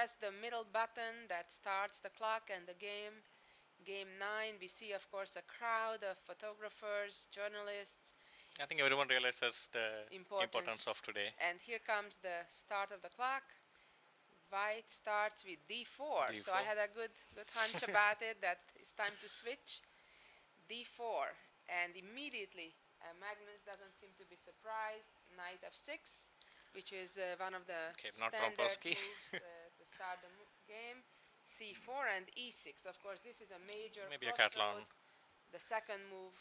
press the middle button that starts the clock and the game. Game 9, we see, of course, a crowd of photographers, journalists. I think everyone realizes the importance of today. And here comes the start of the clock. White starts with D4. So I had a good hunch about it that it's time to switch. D4. And immediately, Magnus doesn't seem to be surprised. Knight F6, which is one of the standard moves to start the game. C4 and E6. Of course, this is a major crossroad. The second move.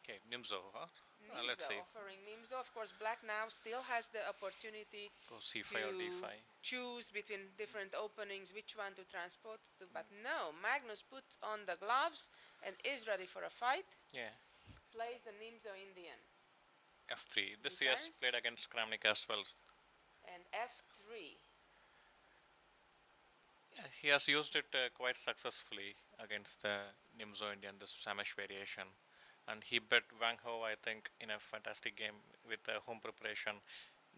Okay, Nimzo, huh? Nimzo, let's see. Offering Nimzo. Of course, black now still has the opportunity go C5 or D5. Choose between different openings which one to transport to. But no, Magnus puts on the gloves and is ready for a fight. Yeah. Plays the Nimzo Indian. F3. This he has played against Kramnik as well. And F3. Yeah, he has used it quite successfully against the Nimzo Indian, this Samish variation. And he bet Wang Ho, I think, in a fantastic game with home preparation.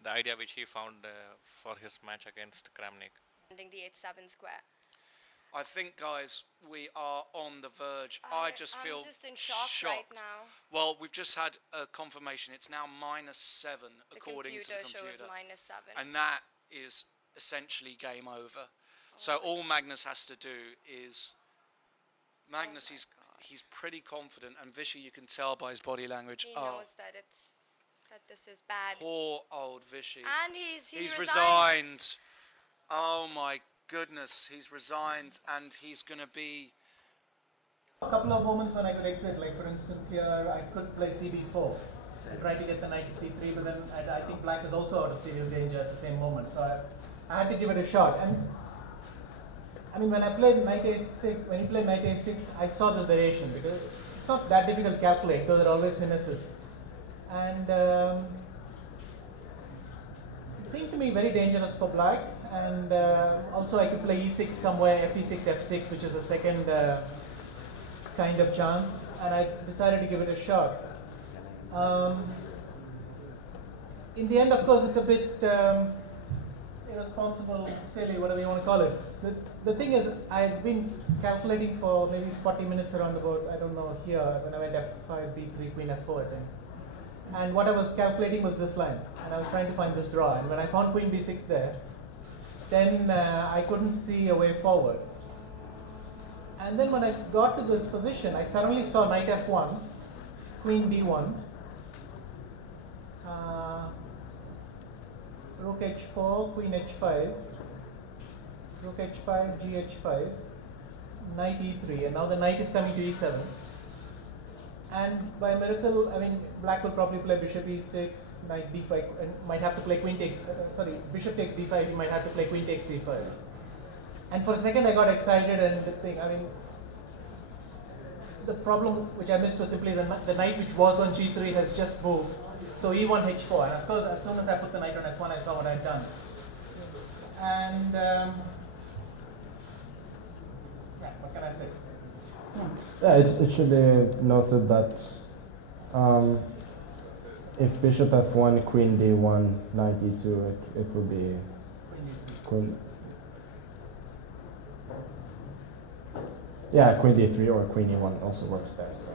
The idea which he found for his match against Kramnik. The h7 square. I think, guys, we are on the verge. I just feel just in shock shocked. Right now. Well, we've just had a confirmation. It's now -7 according to the computer. Shows -7. And that is essentially game over. So all Magnus has to do is Magnus. He's pretty confident, and Vishy, you can tell by his body language. He knows that this is bad. Poor old Vishy. And he's resigned. Oh my goodness, he's resigned, and he's going to be. A couple of moments when I could exit, like for instance here, I could play CB4 and try to get the knight to C3, but then I think black is also out of serious danger at the same moment, so I had to give it a shot. And I mean, when I played knight A6, when he played knight A6, I saw this variation because it's not that difficult to calculate, though there are always finesses. And it seemed to me very dangerous for black. And also I could play E6 somewhere, FE6, F6, which is a second kind of chance. And I decided to give it a shot. In the end, of course, it's a bit irresponsible, silly, whatever you want to call it. The thing is, I had been calculating for maybe 40 minutes around about, I don't know, here, when I went F5, B3, Queen F4, I think. And what I was calculating was this line, and I was trying to find this draw. And when I found Queen B6 there, then I couldn't see a way forward. And then when I got to this position, I suddenly saw knight F1, Queen B1, Rook H4, Queen H5, Rook H5, GH5, Knight E3, and now the knight is coming to E7. And by miracle, I mean, black will probably play Bishop E6, Knight D5, and might have to play Queen takes, Bishop takes D5, he might have to play Queen takes D5. And for a second I got excited and the thing, I mean, the problem which I missed was simply the knight which was on G3 has just moved. So E1, H4, and of course as soon as I put the knight on F1, I saw what I'd done. And yeah, what can I say? Yeah, it should be noted that if Bishop F1, Queen D1, Knight D2, it would be Queen. Yeah, Queen D3 or Queen E1 also works there. So.